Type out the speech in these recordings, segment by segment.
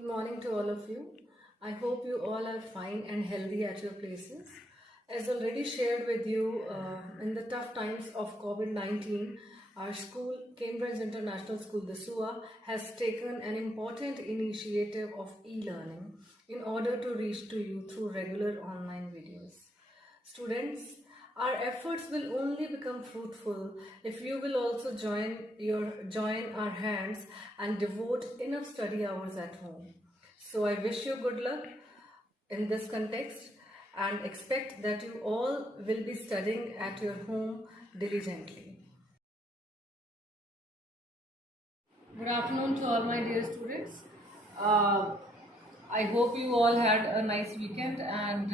Good morning to all of you. I hope you all are fine and healthy at your places. As already shared with you, in the tough times of COVID 19, our school, Cambridge International School, the SUA, has taken an important initiative of e learning in order to reach to you through regular online videos. Students, our efforts will only become fruitful if you will also join our hands and devote enough study hours at home. So I wish you good luck in this context and expect that you all will be studying at your home diligently. Good afternoon to all my dear students. Uh, I hope you all had a nice weekend and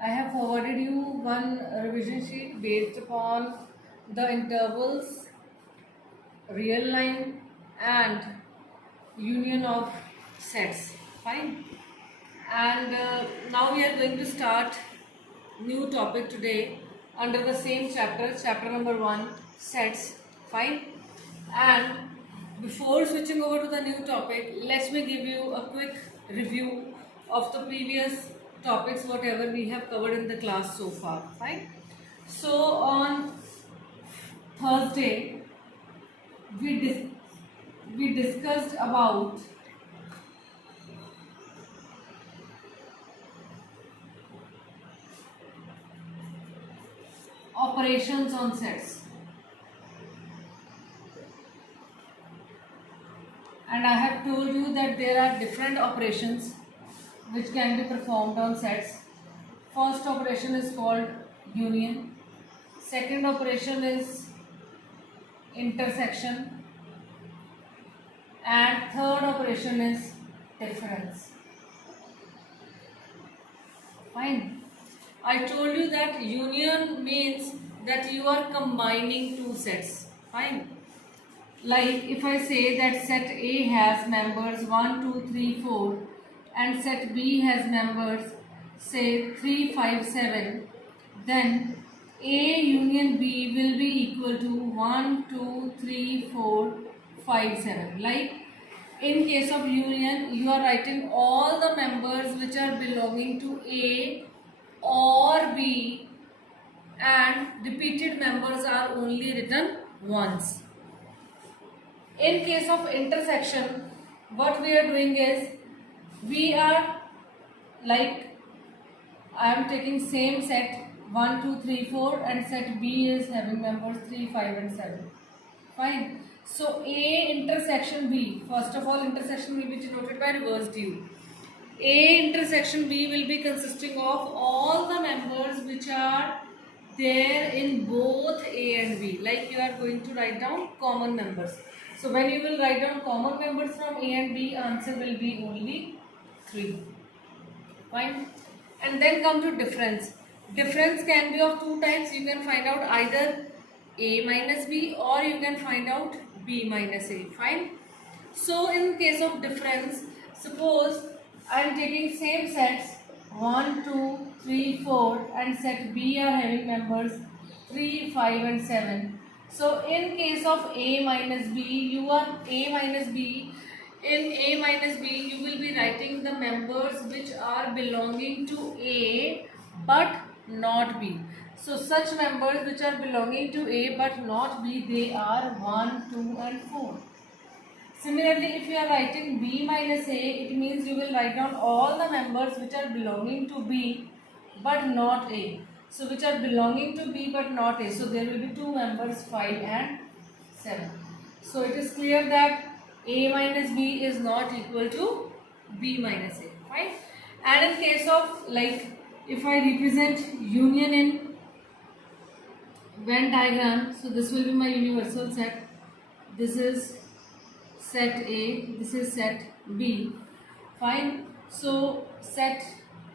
I have forwarded you one revision sheet based upon the intervals, real line and union of sets. Fine. And now we are going to start new topic today under the same chapter, chapter number 1, sets. Fine. And before switching over to the new topic, let me give you a quick review of the previous topics, whatever we have covered in the class so far. Fine. So on Thursday, we discussed about operations on sets, and I have told you that there are different operations which can be performed on sets. First operation is called union, second operation is intersection, and third operation is difference. Fine. I told you that union means that you are combining two sets. Fine. Like if I say that set A has members 1, 2, 3, 4 and set B has members say 3, 5, 7, then A union B will be equal to 1, 2, 3, 4, 5, 7. Like in case of union, you are writing all the members which are belonging to A or B and repeated members are only written once. In case of intersection, what we are doing is we are like I am taking same set 1, 2, 3, 4 and set B is having members 3, 5 and 7. Fine. So A intersection B, first of all intersection will be denoted by reversed U. A intersection B will be consisting of all the members which are there in both A and B. Like you are going to write down common members. So when you will write down common members from A and B, answer will be only 3. Fine. And then come to difference. Difference can be of two types. You can find out either A minus B or you can find out B minus A. Fine. So in case of difference, suppose I am taking same sets 1, 2, 3, 4 and set B are having members 3, 5 and 7. So in case of A minus B, you are A minus B. In A minus B, you will be writing the members which are belonging to A but not B. So such members which are belonging to A but not B, they are 1, 2 and 4. Similarly, if you are writing B minus A, it means you will write down all the members which are belonging to B but not A. So which are belonging to B but not A. So there will be two members 5 and 7. So it is clear that A minus B is not equal to B minus A. Fine. And in case of like if I represent union in Venn diagram, so this will be my universal set. This is set A, this is set B. Fine. So set,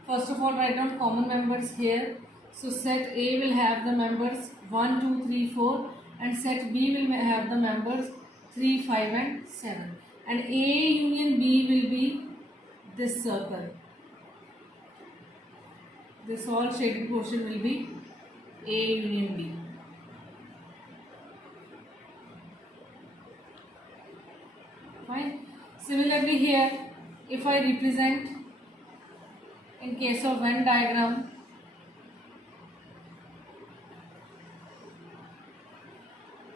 first of all write down common members here. So set A will have the members 1, 2, 3, 4 and set B will have the members 3, 5 and 7. And A union B will be this circle. This all shaded portion will be A union B. Fine. Similarly here, if I represent in case of Venn diagram,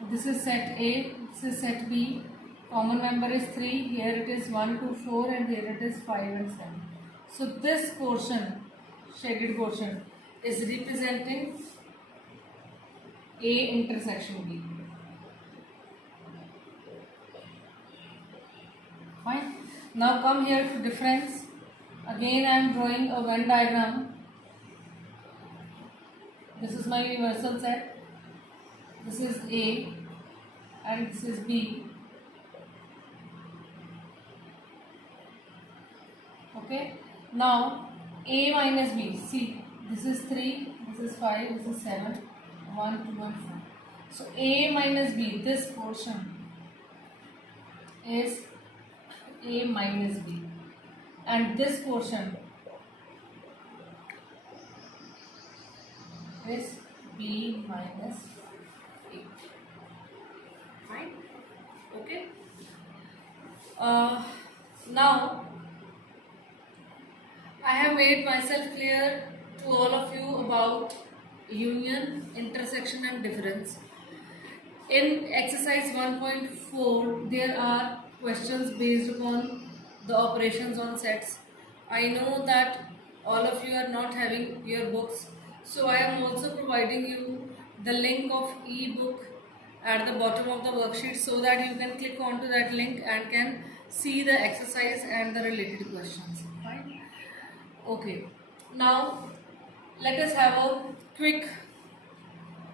this is set A, this is set B, common member is 3, here it is 1, 2, 4 and here it is 5 and 7. So this portion, shaded portion, is representing A intersection B. Fine. Now come here to difference. Again I am drawing a Venn diagram. This is my universal set. This is A and this is B. Okay. Now A minus B. See, this is 3, this is 5, this is 7, 1, 2 and 4. So A minus B, this portion is A minus B and this portion is B minus A. Fine. Okay. Now I have made myself clear to all of you about union, intersection and difference. In exercise 1.4 there are questions based upon the operations on sets. I know that all of you are not having your books, so I am also providing you the link of e-book at the bottom of the worksheet so that you can click onto that link and can see the exercise and the related questions. Fine. Okay. Now let us have a quick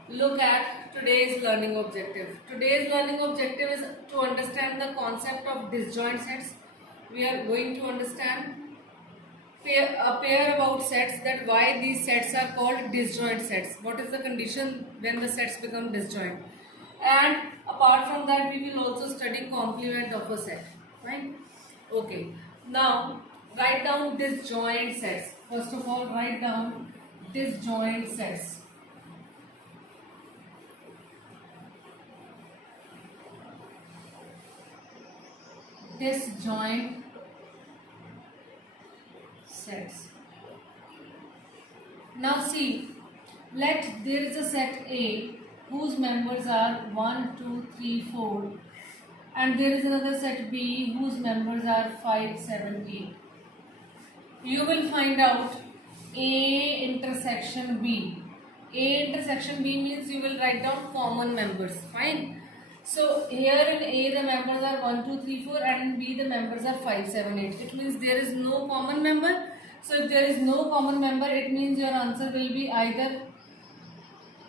look at today's learning objective. Today's learning objective is to understand the concept of disjoint sets. We are going to understand a pair about sets, that why these sets are called disjoint sets. What is the condition when the sets become disjoint? And apart from that, we will also study complement of a set. Right? Okay. Now write down disjoint sets. First of all, write down disjoint sets. Disjoint sets. Now see, let there is a set A whose members are 1, 2, 3, 4 and there is another set B whose members are 5, 7, 8. You will find out A intersection B. A intersection B means you will write down common members. Fine. So here in A the members are 1, 2, 3, 4 and in B the members are 5, 7, 8. It means there is no common member. So if there is no common member, it means your answer will be either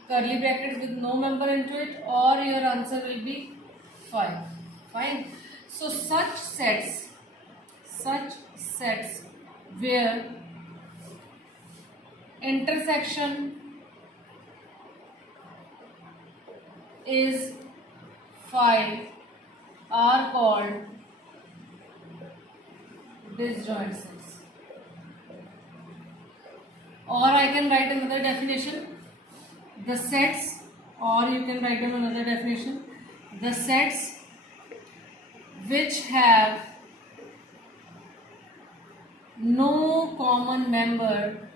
curly brackets with no member into it or your answer will be 5. Fine. So such sets where intersection is 5 are called disjoint sets. Or I can write another definition. The sets, or you can write down another definition. The sets which have no common member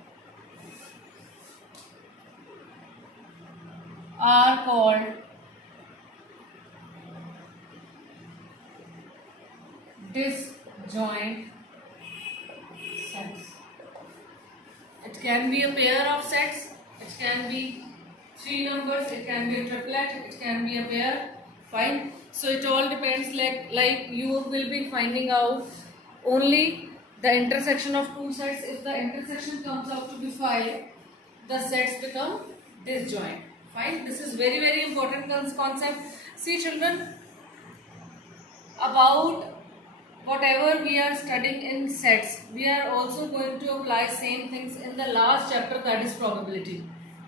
are called disjoint sets. It can be a pair of sets, it can be 3 numbers, it can be a triplet, it can be a pair. Fine. So it all depends, like you will be finding out only the intersection of two sets. If the intersection comes out to be 5, the sets become disjoint. Fine. This is very, very important concept. See children, about whatever we are studying in sets, we are also going to apply same things in the last chapter, that is probability.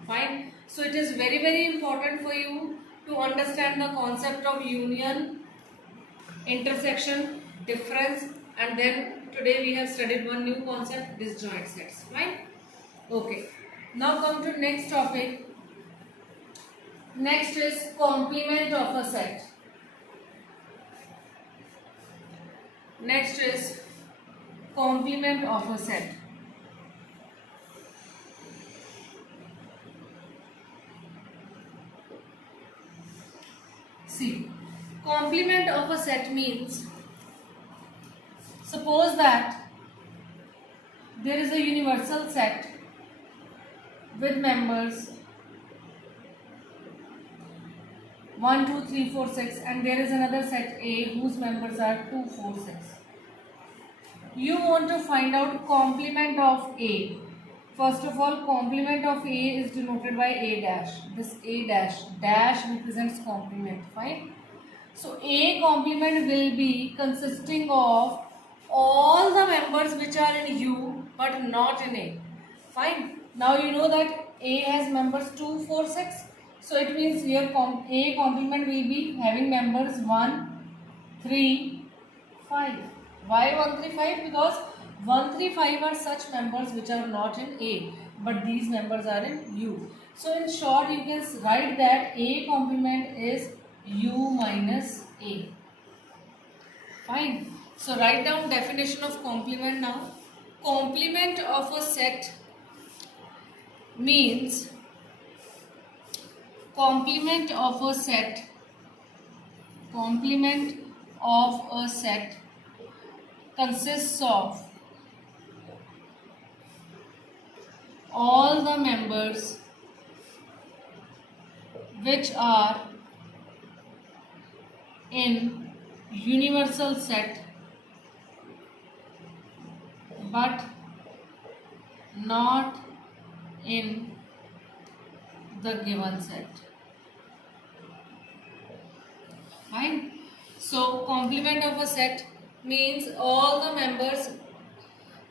Fine. So it is very, very important for you to understand the concept of union, intersection, difference, and then today we have studied one new concept, disjoint sets. Fine. Okay. Now come to next topic. Next is complement of a set. Next is complement of a set. See, complement of a set means, suppose that there is a universal set with members 1, 2, 3, 4, 6, and there is another set A whose members are 2, 4, 6. You want to find out complement of A. First of all, complement of A is denoted by A dash. This A dash represents complement. Fine. So A complement will be consisting of all the members which are in U but not in A. Fine. Now you know that A has members 2, 4, 6. So it means here A complement will be having members 1, 3, 5. Why 1, 3, 5? Because 1, 3, 5 are such members which are not in A, but these members are in U. So in short, you can write that A complement is U minus A. Fine. So write down definition of complement now. Complement of a set means complement of a set consists of all the members which are in universal set but not in the given set. Fine. So complement of a set means all the members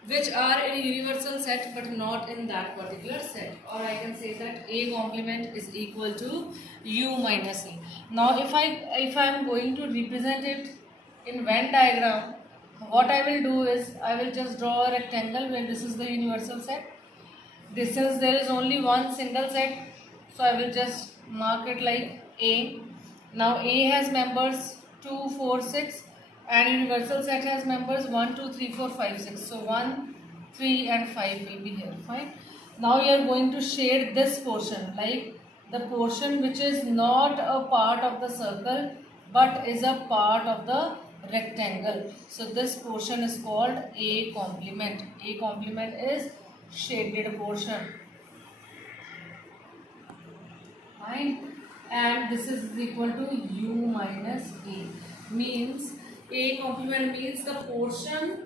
which are in a universal set but not in that particular set, or I can say that A complement is equal to U minus A. Now if I am going to represent it in Venn diagram, what I will do is I will just draw a rectangle where this is the universal set. Since there is only one single set, so I will just mark it like A. Now A has members 2, 4, 6 and universal set has members 1, 2, 3, 4, 5, 6. So 1, 3 and 5 will be here. Fine. Now you are going to shade this portion, like the portion which is not a part of the circle but is a part of the rectangle. So this portion is called A complement. A complement is shaded portion. Fine. And this is equal to U minus A. Means A complement means the portion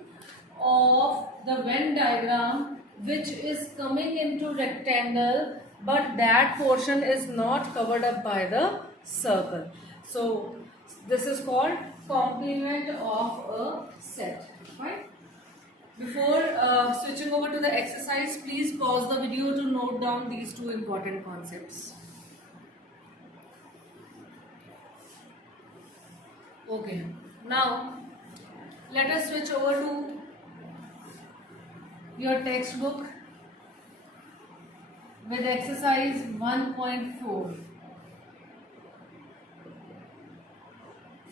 of the Venn diagram which is coming into rectangle but that portion is not covered up by the circle. So this is called complement of a set. Right? Before switching over to the exercise, please pause the video to note down these two important concepts. Okay, now let us switch over to your textbook with exercise 1.4.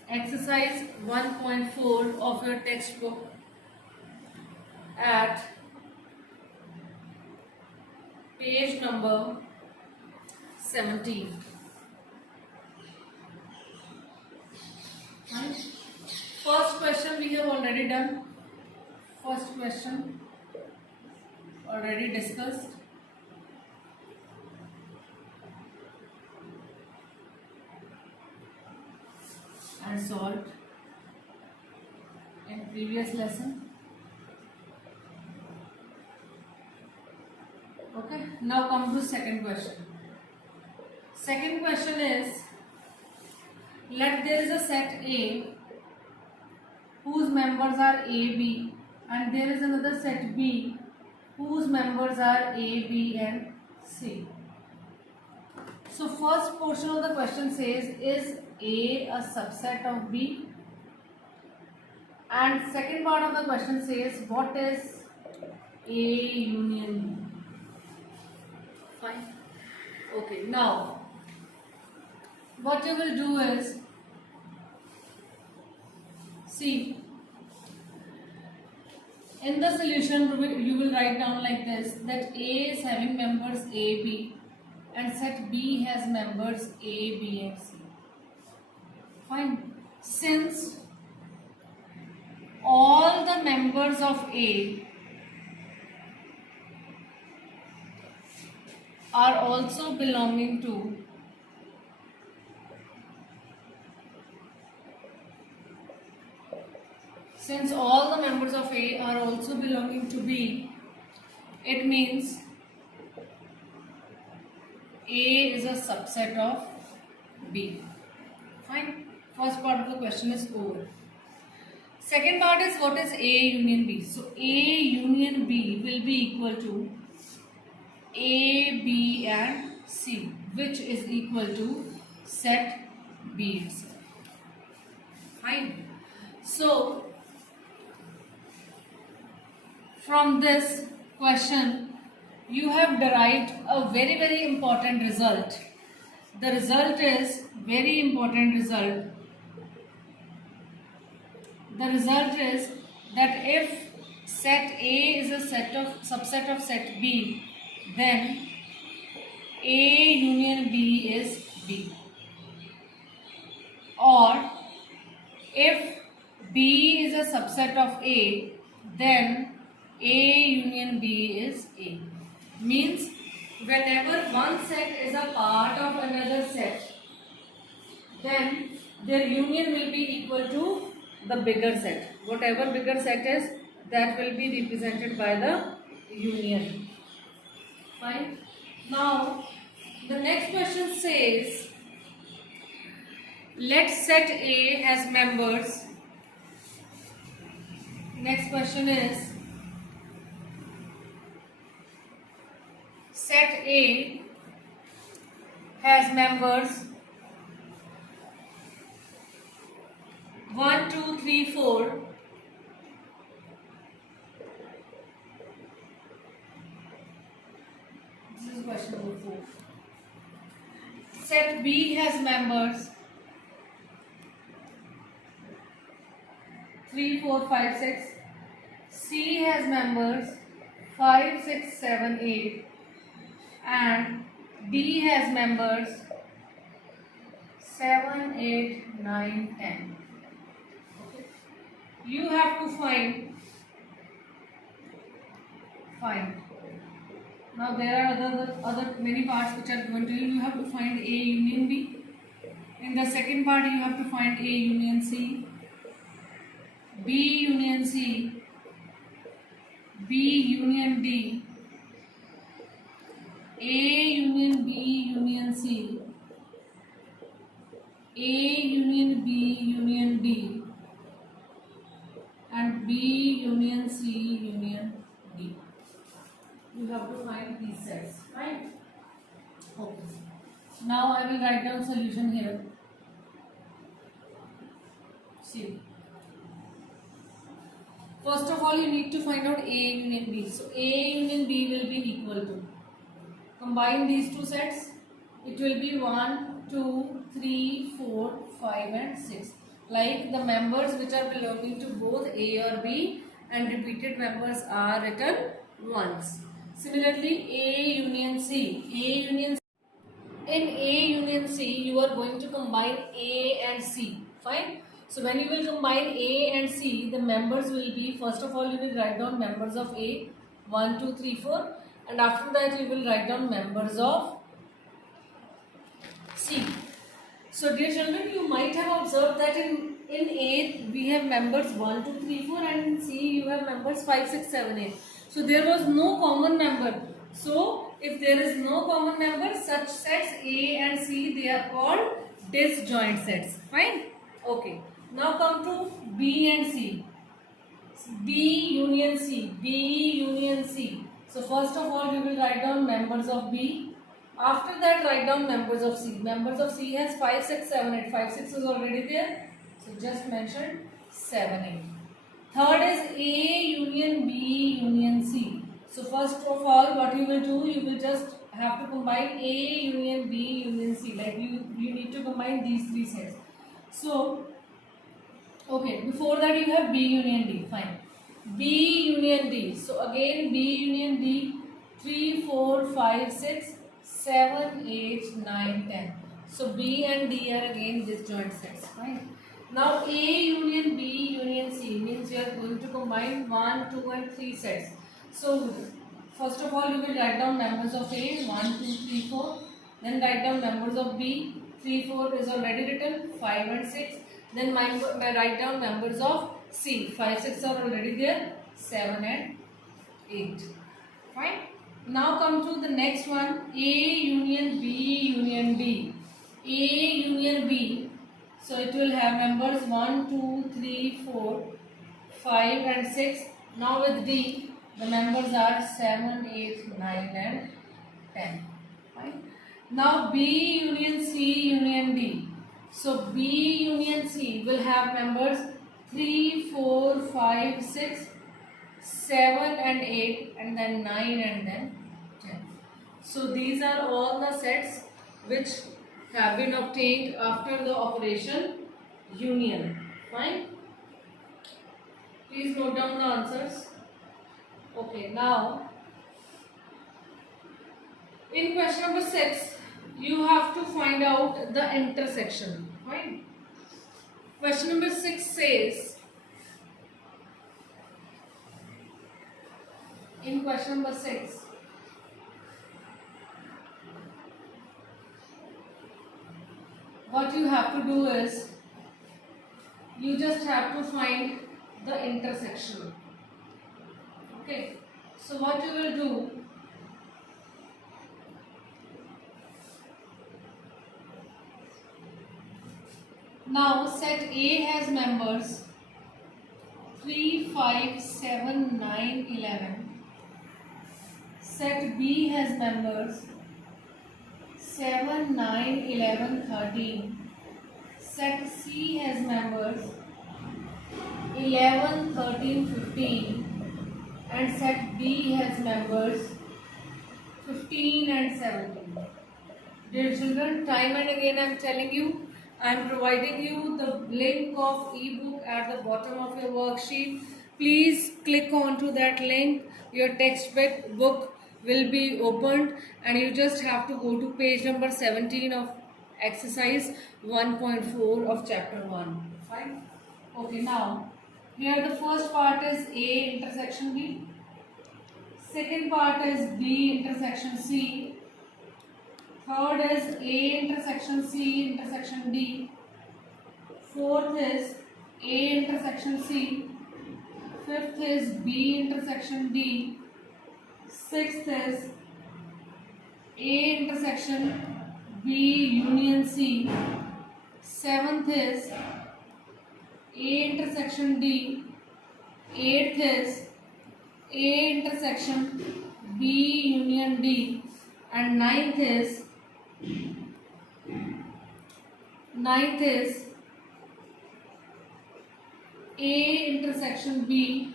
Exercise 1.4 of your textbook at page number 17. Right? First question we have already done. First question already discussed. And solved in previous lesson. Okay, now come to second question. Second question is, let there is a set A whose members are A, B, and there is another set B whose members are A, B and C. So first portion of the question says, is A a subset of B? And second part of the question says, what is A union B? Fine. Okay, now what you will do is, see, In the solution, you will write down like this, that A is having members A, B, and set B has members A, B and C. Fine. Since all the members of A are also belonging to Since all the members of A are also belonging to B, it means A is a subset of B. Fine. First part of the question is over. Second part is, what is A union B? So A union B will be equal to A, B and C, which is equal to set B itself. Fine. So from this question, you have derived a very important result. The result is very important result. The result is that if set A is a subset of set B, then A union B is B. Or if B is a subset of A, then A union B is A. Means whenever one set is a part of another set, then their union will be equal to the bigger set. Whatever bigger set is, that will be represented by the union. Fine. Now, the next question says, let set A has members. Next question is, set A has members 1, 2, 3, 4. This is question number 4. Set B has members 3, 4, 5, 6. C has members 5, 6, 7, 8. And D has members 7, 8, 9, 10. Okay. You have to find. Now there are other many parts which are going to you. You have to find A union B. In the second part, you have to find A union C, B union C, B union D, A union B union C, A union B union D, and B union C union D. You have to find these sets, right? Okay. Now I will write down solution here. See. First of all, you need to find out A union B. So A union B will be equal to, combine these two sets, it will be 1, 2, 3, 4, 5 and 6. Like the members which are belonging to both A or B and repeated members are written once. Similarly, A union C. In A union C, you are going to combine A and C. Fine. So when you will combine A and C, the members will be, first of all, you will write down members of A, 1, 2, 3, 4. And after that, you will write down members of C. So dear children, you might have observed that in A, we have members 1, 2, 3, 4 and in C, you have members 5, 6, 7, 8. So there was no common member. So if there is no common member, such sets A and C, they are called disjoint sets. Fine? Okay. Now come to B and C. B union C. B union C. So first of all, you will write down members of B. After that, write down members of C. Members of C has 5, 6, 7, 8. 5, 6 is already there. So just mention 7, 8. Third is A union B union C. So first of all, what you will do, you will just have to combine A union B union C. Like you need to combine these three sets. So, okay, before that you have B union D. Fine. B union D. So again B union D, 3, 4, 5, 6, 7, 8, 9, 10. So B and D are again disjoint sets. Fine. Now A union B union C means we are going to combine 1, 2 and 3 sets. So first of all you will write down members of A, 1, 2, 3, 4. Then write down members of B, 3, 4 is already written, 5 and 6. Then write down members of C, 5, 6 are already there, 7 and 8. Fine. Now come to the next one, A union B union D. A union B, so it will have members 1, 2, 3, 4, 5 and 6. Now with D, the members are 7, 8, 9 and 10. Fine. Now B union C union D. So B union C will have members 3, 4, 5, 6, 7 and 8 and then 9 and then 10. So these are all the sets which have been obtained after the operation union. Fine. Please note down the answers. Okay, now in question number 6 you have to find out the intersection. Fine. Question number 6 says, in question number 6, what you have to do is you just have to find the intersection. Okay, so what you will do, now set A has members 3, 5, 7, 9, 11. Set B has members 7, 9, 11, 13. Set C has members 11, 13, 15. And set D has members 15 and 17. Dear children, time and again I am telling you, I am providing you the link of ebook at the bottom of your worksheet. Please click on to that link. Your textbook will be opened and you just have to go to page number 17 of exercise 1.4 of chapter 1. Fine. Okay, now here the first part is A intersection B. Second part is B intersection C. Third is A intersection C intersection D. Fourth is A intersection C. Fifth is B intersection D. Sixth is A intersection B union C. Seventh is A intersection D. Eighth is A intersection B union D. And ninth is A intersection B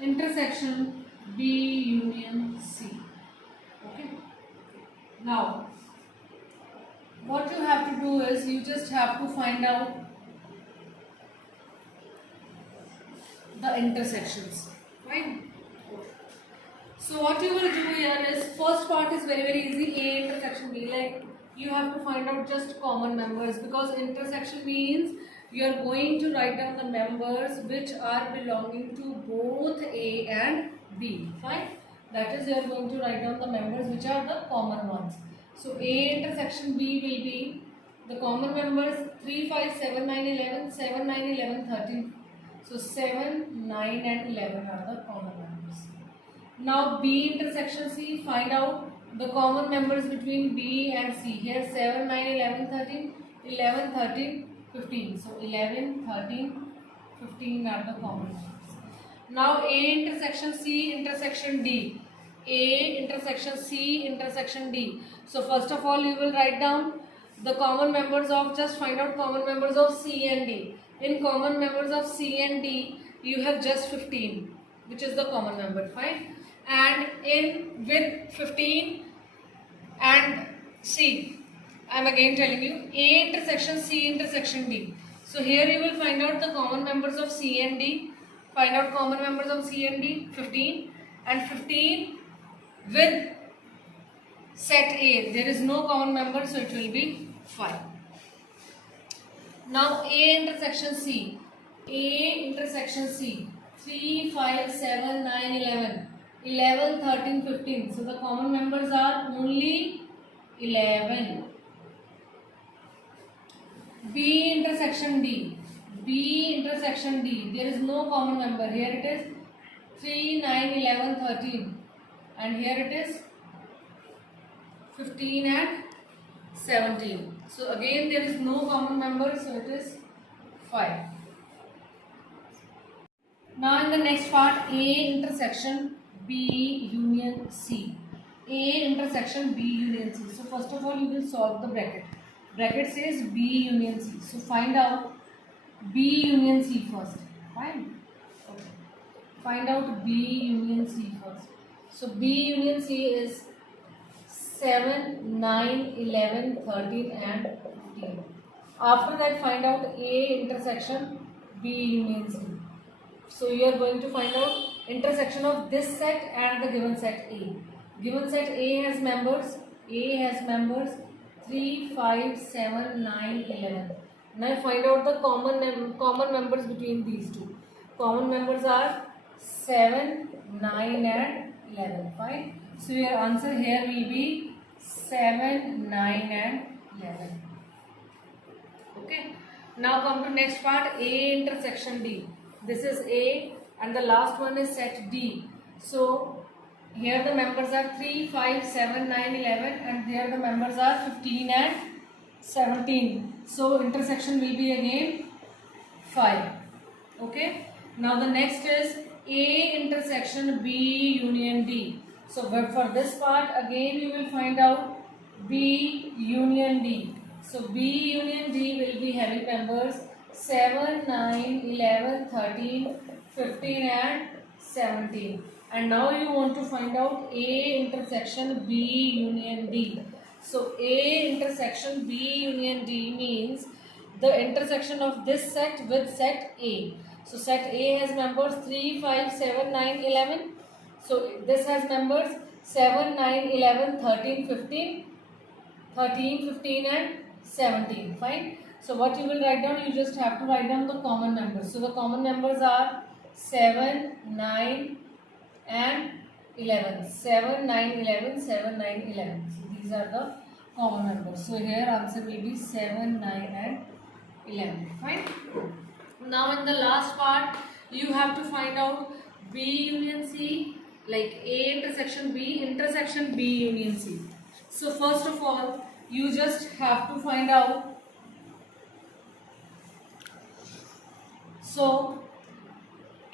intersection B union C. Okay. Now, what you have to do is you just have to find out the intersections. Fine. So what you will do here is, first part is very easy, A intersection B. Like you have to find out just common members, because intersection means you are going to write down the members which are belonging to both A and B. Fine. That is, you are going to write down the members which are the common ones. So A intersection B will be the common members 3, 5, 7, 9, 11, 7, 9, 11, 13. So 7, 9 and 11 are the common members. Now B intersection C, find out the common members between B and C. Here 7, 9, 11, 13, 11, 13, 15. So 11, 13, 15 are the common members. Now A intersection C intersection D. A intersection C intersection D. So first of all you will write down the common members of, just find out common members of C and D. In common members of C and D you have just 15, which is the common member. Fine. And in with 15 and C, I am again telling you A intersection C intersection D. So here you will find out the common members of C and D. Find out common members of C and D, 15, and 15 with set A. There is no common member, so it will be 5. Now A intersection C. A intersection C. 3, 5, 7, 9, 11. 11, 13, 15. So the common members are only 11. B intersection D. B intersection D. There is no common member. Here it is 3, 9, 11, 13. And here it is 15 and 17. So again there is no common member, so it is 5. Now in the next part, A intersection B union C. A intersection B union C. So first of all you will solve the bracket. Bracket says B union C. So find out B union C first. Fine. Okay. Find out B union C first. So B union C is 7, 9, 11, 13 and 15. After that find out A intersection B union C. So you are going to find out intersection of this set and the given set A. Given set A has members 3, 5, 7, 9, 11. Now find out the common members between these two. Common members are 7, 9 and 11. Fine. So your answer here will be 7, 9 and 11. Okay. Now come to next part, A intersection D. This is A and the last one is set D. So here the members are 3, 5, 7, 9, 11 and here the members are 15 and 17. So intersection will be again 5. Okay. Now the next is A intersection B union D. So but for this part again you will find out B union D. So B union D will be having members 7, 9, 11, 13, 15 and 17. And now you want to find out A intersection B union D. So A intersection B union D means the intersection of this set with set A. So set A has members 3, 5, 7, 9, 11. So this has members 7, 9, 11, 13, 15, 15 and 17. Fine. So what you will write down, you just have to write down the common members. So the common members are 7, 9 and 11. 7, 9, 11, 7, 9, 11. So these are the common members. So here answer will be 7, 9 and 11. Fine. Now in the last part, you have to find out B union C, like A intersection B union C. So first of all, you just have to find out. So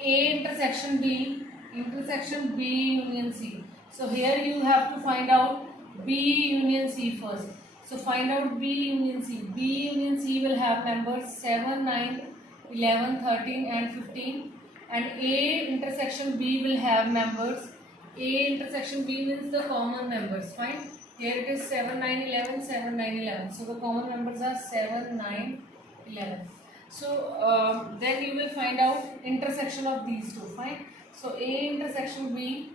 A intersection B union C. So here you have to find out B union C first. So find out B union C. B union C will have members 7, 9, 11, 13 and 15. And A intersection B will have members. A intersection B means the common members. Fine. Here it is 7, 9, 11, 7, 9, 11. So the common members are 7, 9, 11. So then you will find out intersection of these two. Fine. So A intersection B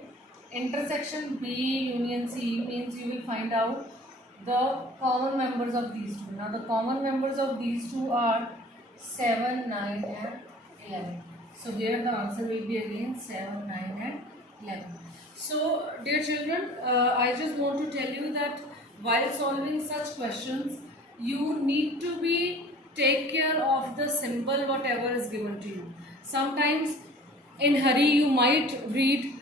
union C means you will find out the common members of these two. Now the common members of these two are 7, 9 and 11. So here the answer will be again 7, 9 and 11. So dear children, I just want to tell you that while solving such questions, you need to take care of the symbol whatever is given to you. Sometimes in hurry you might read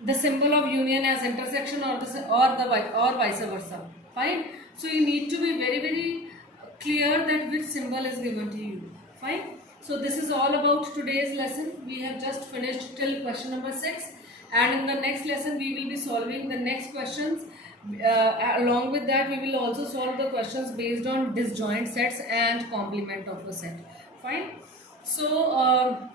the symbol of union as intersection or vice versa. Fine. So you need to be very clear that which symbol is given to you. Fine. So this is all about today's lesson. We have just finished till question number 6, and in the next lesson we will be solving the next questions. Along with that, we will also solve the questions based on disjoint sets and complement of a set. Fine. So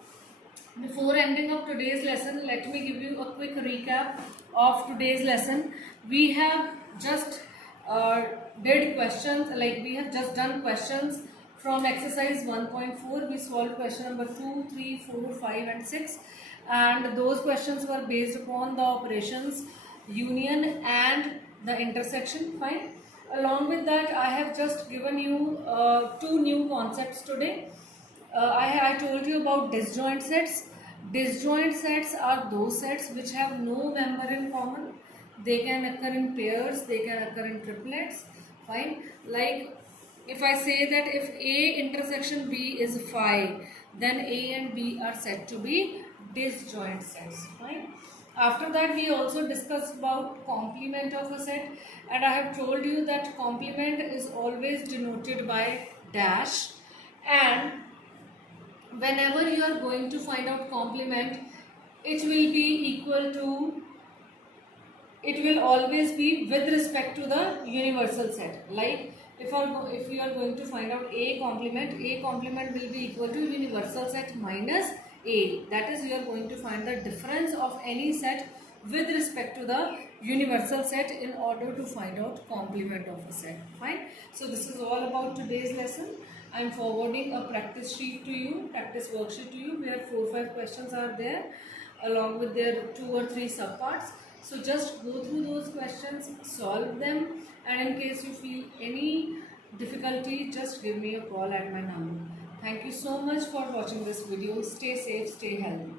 before ending of today's lesson, let me give you a quick recap of today's lesson. We have just did questions, like we have just done questions From exercise 1.4 we solved question number 2, 3, 4, 5 and 6, and those questions were based upon the operations union and the intersection. Fine. Along with that, I have just given you two new concepts today. I told you about disjoint sets. Disjoint sets are those sets which have no member in common. They can occur in pairs, they can occur in triplets. Fine. Like if I say that if A intersection B is phi, then A and B are said to be disjoint sets. Fine. After that, we also discussed about complement of a set, and I have told you that complement is always denoted by dash, and whenever you are going to find out complement, it will be equal to, it will always be with respect to the universal set. Like if you are going to find out A complement will be equal to universal set minus A. That is, you are going to find the difference of any set with respect to the universal set in order to find out complement of a set. Fine. So this is all about today's lesson. I am forwarding a practice sheet to you, practice worksheet to you, where 4-5 questions are there along with their 2 or 3 subparts. So just go through those questions, solve them, and in case you feel any difficulty, just give me a call at my number. Thank you so much for watching this video. Stay safe, stay healthy.